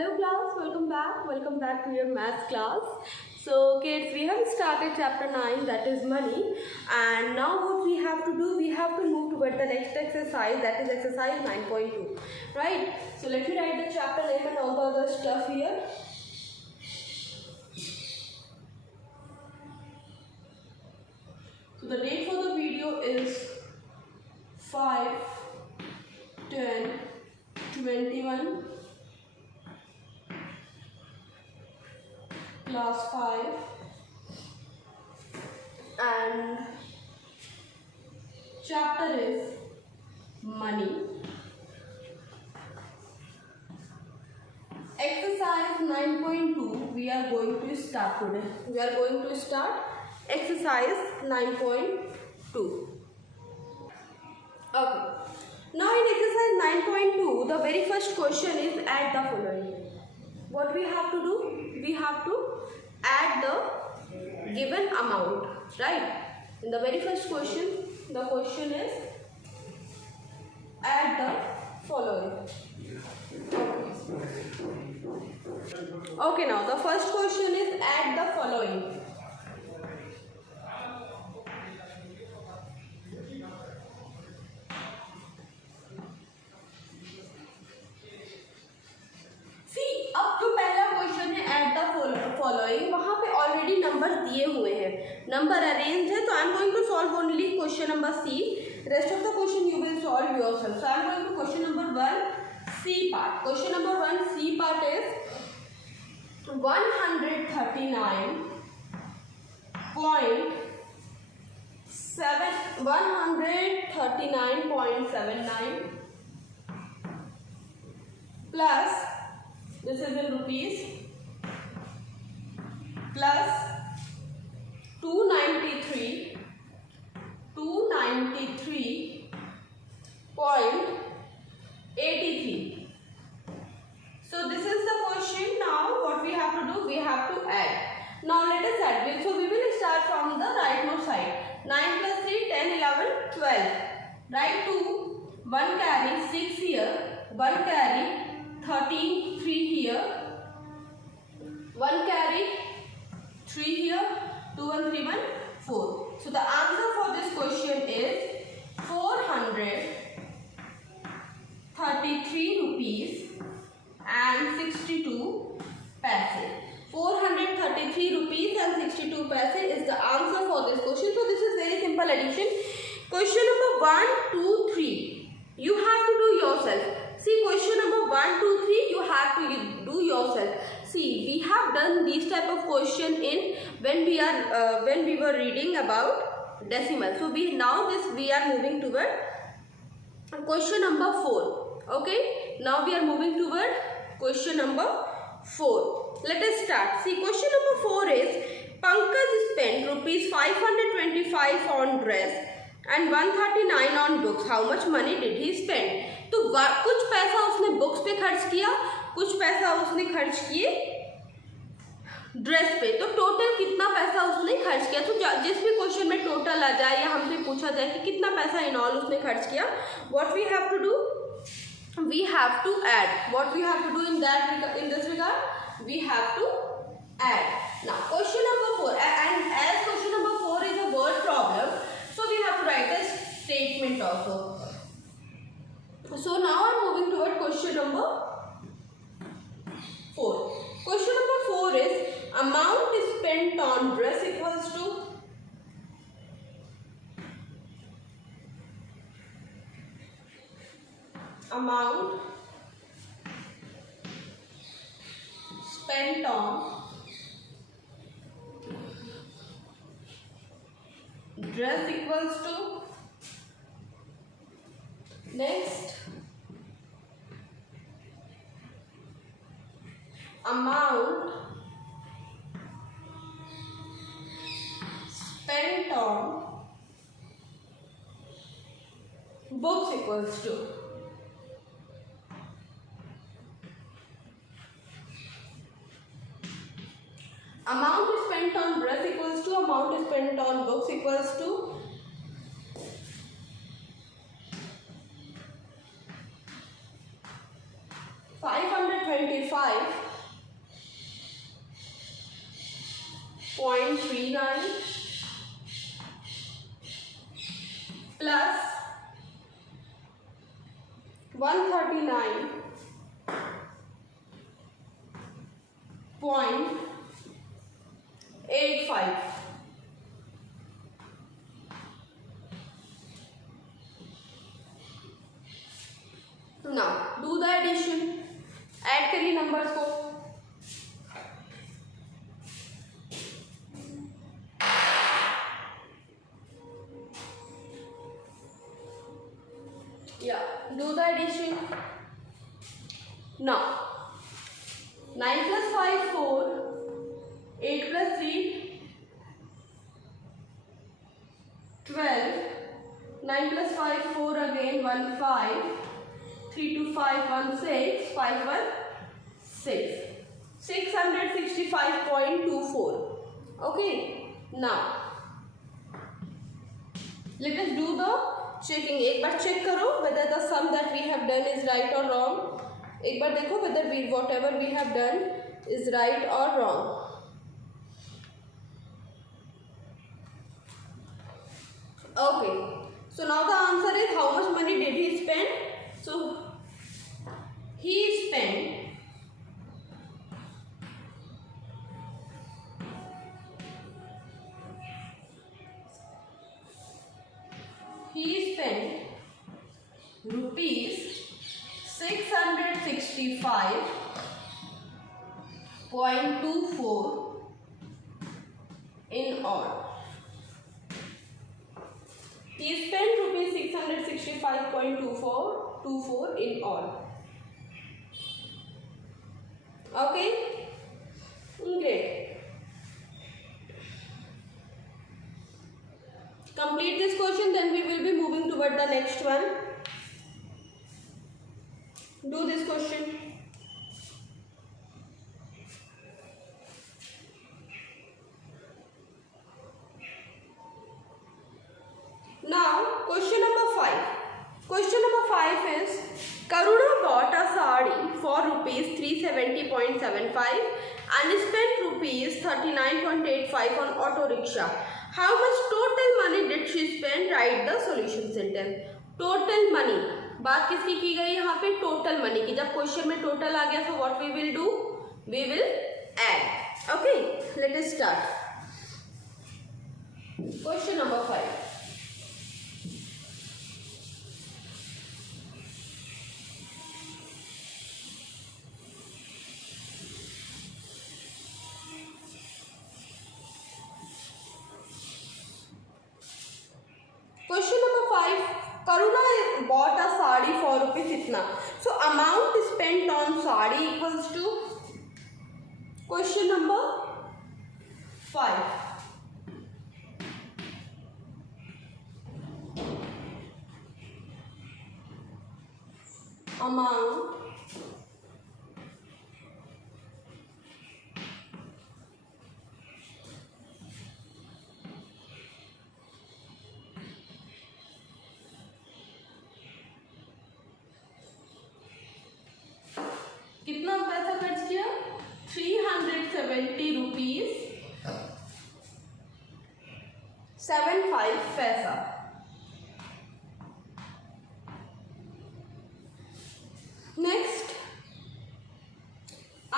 Hello class, welcome back to your maths class. So kids, we have started chapter 9, that is money, and now what we have to do, we have to move toward the next exercise, that is exercise 9.2, right? So let me write the chapter name and all the other stuff here. So the date for the video is 5/10/21. Class 5, and chapter is money. Exercise 9.2 we are going to start today. We are going to start exercise 9.2. Okay. Now in exercise 9.2 the very first question is add the following. What we have to do? We have to add the given amount, right? In the very first question, the question is add the following. Okay, now the first question is add the following. Following वहाँ पे already number दिए हुए हैं, number arrange है, तो I am going to solve only question number C. Rest of the question you will solve yourself. So I am going to question number 1 C part. Question number 1 C part is 139.79 plus, this is in rupees, plus 293.83. So this is the question. Now what we have to do, we have to add. Now let us add. So we will start from the rightmost side. 9 plus 3 10 11 12. Write 2, 1 carry 6 here, 1 carry 13 3 here, 1 carry 3 here, 2 1 3 1 4. So the answer for this question is 433 rupees and 62 paise. 433 rupees and 62 paise is the answer for this question. So this is very simple addition. Question number 1 2 3 you have to do yourself. See, question number 1 2 3 you have to do yourself. See, we have done these type of question in when we were reading about decimal. So we are moving toward question number 4. Okay, now we are moving toward question number 4. Let us start. See, question number 4 is Pankaj spent rupees 525 on dress and 139 on books. How much money did he spend? तो कुछ पैसा उसने books पे खर्च किया, कुछ पैसा उसने खर्च किए ड्रेस पे. तो टोटल कितना पैसा उसने खर्च किया? तो जिस भी क्वेश्चन में टोटल आ जाए या हमसे पूछा जाए कि कितना पैसा इन ऑल उसने खर्च किया, what we have to do, we have to add. What we have to do in this regard, we have to add. Now question number 4, and as question number 4 is a word problem, so we have to write the statement also. So now I am moving toward question number 4. Question number 4 is amount spent on dress equals to amount spent on dress equals to next amount spent on books equals to amount spent on dress equals to amount spent on books equals to 525 185.39 plus 139.85. Now do the addition. Add करिए numbers को. Yeah, do the addition. Now 9 plus 5 4, 8 plus 3 12, 9 plus 5 4 again 1 5, 3 to 5 1 6, 5 1 6, 665.24. Okay, now let us do the checking. एक बार check करो whether the sum that we have done is right or wrong. एक बार देखो whether whatever we have done is right or wrong. Okay, so now the answer is how much money did he spend? So he spent rupees 665.24 in all. He spent rupees 665.24 in all. Okay, great. Complete this question, then we will be moving toward the next one. Do this question. Now, question number 5. Question number 5 is Karuna bought a sari for rupees 370.75 and spent rupees 39.85 on auto rickshaw. How much total money did she spend? Write the solution sentence. Total money. बात किसकी की गई यहाँ पे? Total money की. जब question में total आ गया, so what we will do? We will add. Okay, let us start. Question number 5. Question number 5. Karuna bought a sari for rupees itna. So amount spent on sari equals to question number 5. Amount कितना पैसा खर्च किया? 370 rupees 75 पैसा. Next,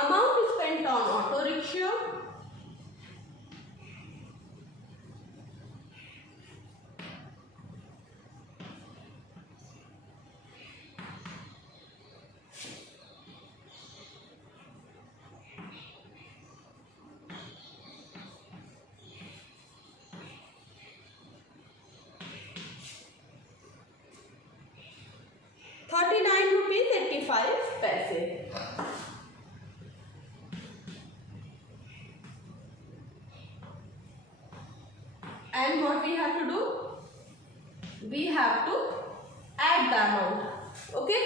amount spent on auto rickshaw. ₹39.85. And what we have to do? We have to add the amount. Okay?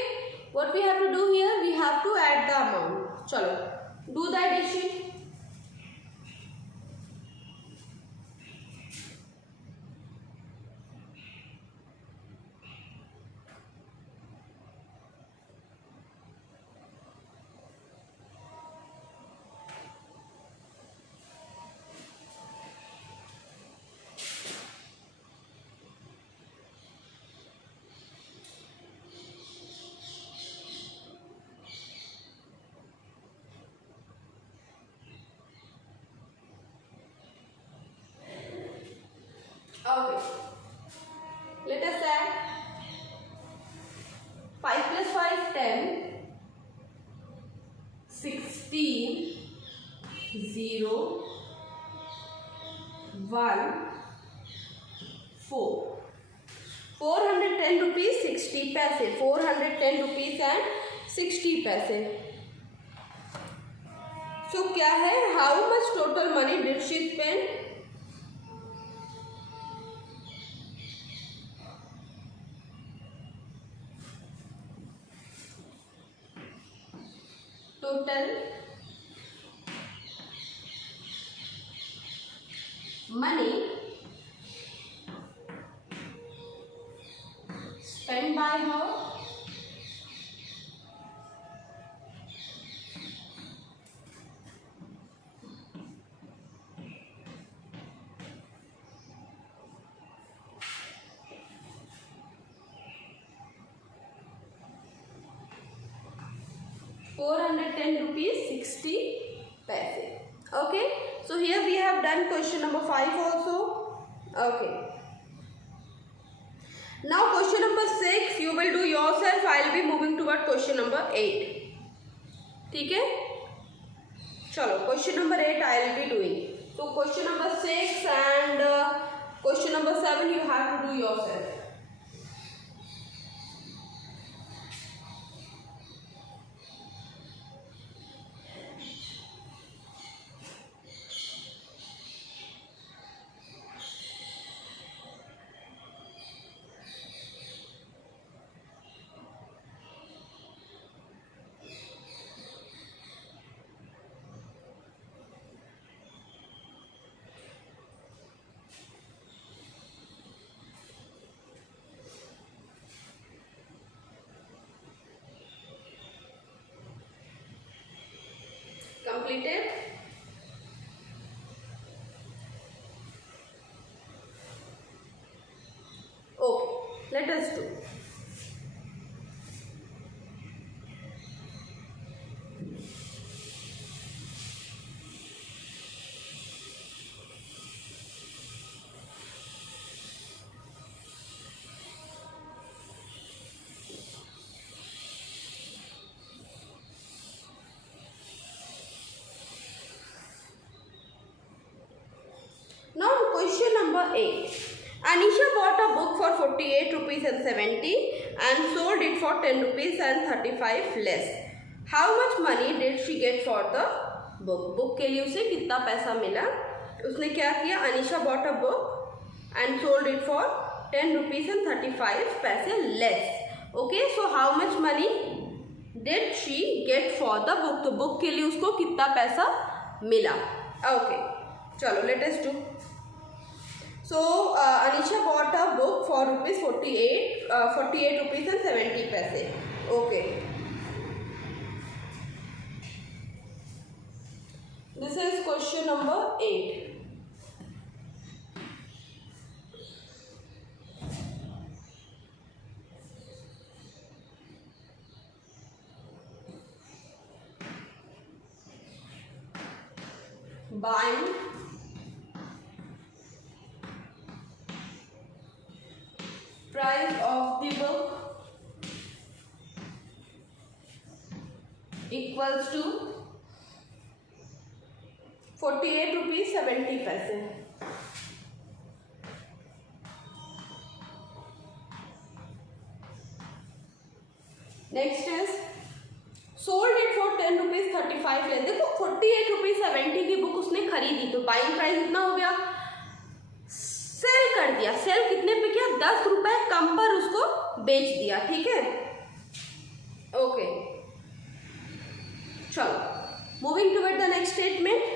What we have to do here? We have to add the amount. Chalo, do the addition. Okay. Let us add 5 plus 5 10, 16, 0, 1, 4. 410 rupees 60 paise. 410 rupees and 60 paise. So क्या है? How much total money did she spend? Total money spent by her ₹410 60 paise. Okay, so here we have done question number 5 also. Okay, now question number 6 you will do yourself. I will be moving toward question number 8. ठीक है, चलो question number 8 I will be doing. So question number 6 and question number 7 you have to do yourself. Completed? Okay, let us do. Now question number 8. Anisha bought a book for 48 rupees and 70 and sold it for 10 rupees and 35 less. How much money did she get for the book? Book के लिए उसे कितना पैसा मिला? उसने क्या किया? Anisha bought a book and sold it for 10 rupees and 35 paise less. Okay, so how much money did she get for the book? तो book के लिए उसको कितना पैसा मिला? Okay, चलो let us do. So Anisha bought a book for rupees 48 rupees and 70 paise. Okay. This is question number 8. Buying price of the book equals to 48 rupees 70 paise. Next is sold it for 10 rupees 35 less. देखो 48 rupees 70 की book उसने खरीदी तो buying price कितना हो गया? Cell कर दिया. सेल कितने पे किया? 10 रुपए कम पर उसको बेच दिया. ठीक है, ओके. चलो moving toward the next statement.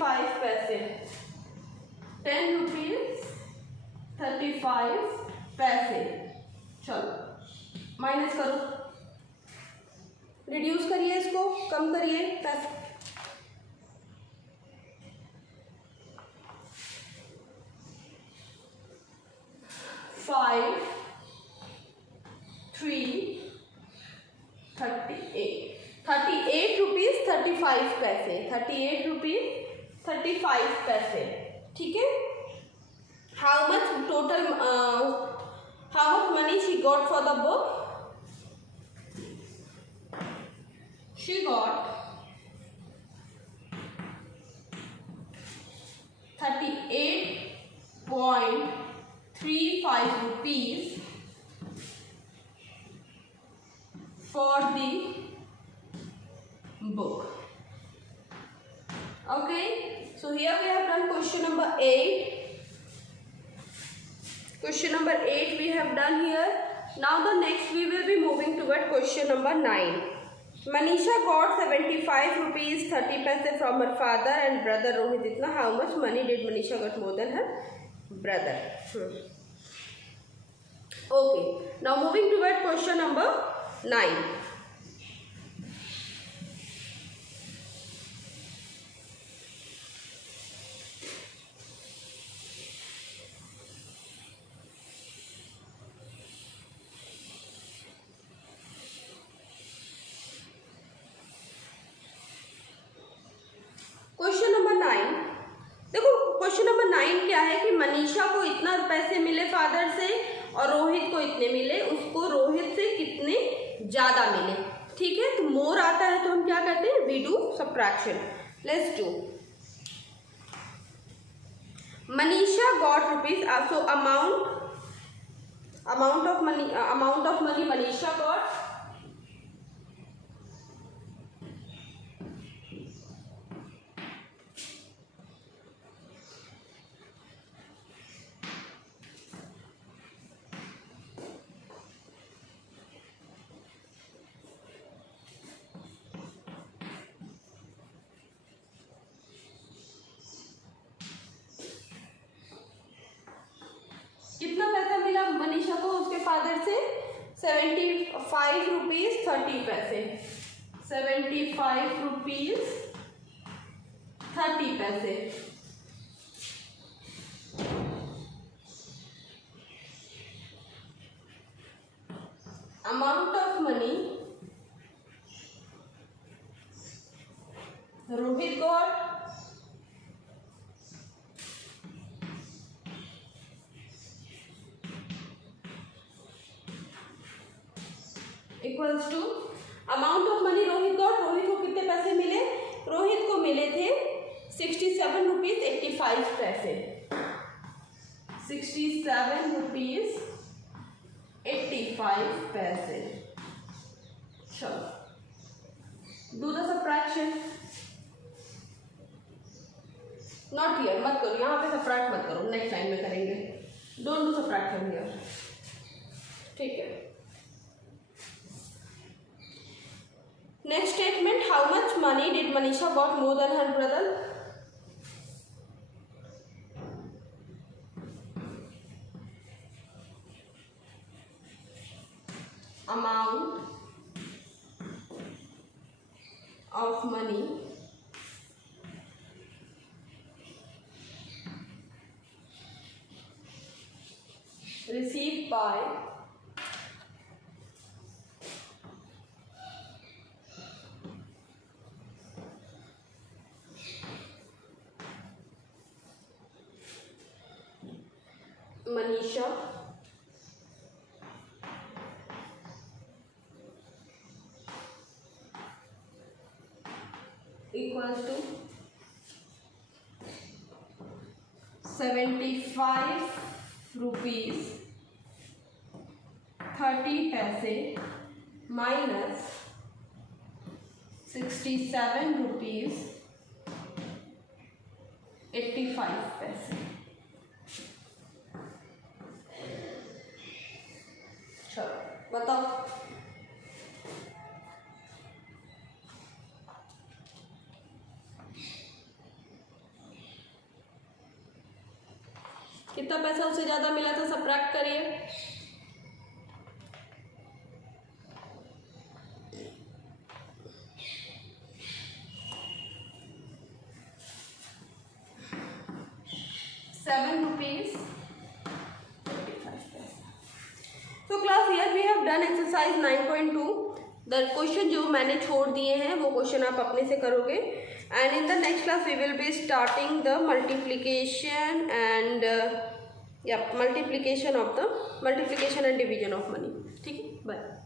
35 पैसे, 10 रुपीज 35 पैसे। चलो माइनस करो, रिड्यूस करिए, इसको कम करिए पैसे। 5 3 38, 38 रुपीज 35 पैसे, 38 रुपीज 35 पैसे। ठीक है। How much total, how much money she got for the book? She got 38.35 rupees for the book. Okay, so here we have done question number 8. Question number 8 we have done here. Now the next we will be moving toward question number 9. Manisha got 75 rupees 30 paise from her father and brother Rohit. Itna, how much money did Manisha got more than her brother? Okay, now moving toward question number 9. Question number 9, देखो question number 9 क्या है कि मनीषा को इतना पैसे मिले father से और रोहित को इतने मिले, उसको रोहित से कितने ज्यादा मिले। ठीक है, तो मोर आता है तो हम क्या करते हैं, we do subtraction. Let's do Manisha got rupees, so amount of money Manisha got कितना पैसा मिला मनीषा को उसके फादर से, 75 रुपीज 30 पैसे, 75 रुपीज 30 पैसे। Amount of money Rohit got equals to amount of money Rohit got, Rohit को कितने पैसे मिले, रोहित को मिले थे 67 रुपीज 85 पैसे, 67 रुपीज 85 पैसे। चलो do the subtraction, not here, मत करो यहाँ पे सब्ट्रैक्ट मत करो, नेक्स्ट लाइन में करेंगे, डोंट डू सब्ट्रैक्शन हियर। ठीक है, next statement, how much money did Manisha got more than her brother? Amount of money received by Manisha equals to 75 rupees 30 पैसे minus 67 rupees 85 पैसे। चलो बताओ, कितना पैसा उससे ज़्यादा मिला था, सब्ट्रैक्ट करिए। ₹7.25. So class, here we have done exercise 9.2. The question जो मैंने छोड़ दिए हैं वो क्वेश्चन आप अपने से करोगे, and in the next class we will be starting the multiplication and multiplication and division of money. ठीक है, बाय।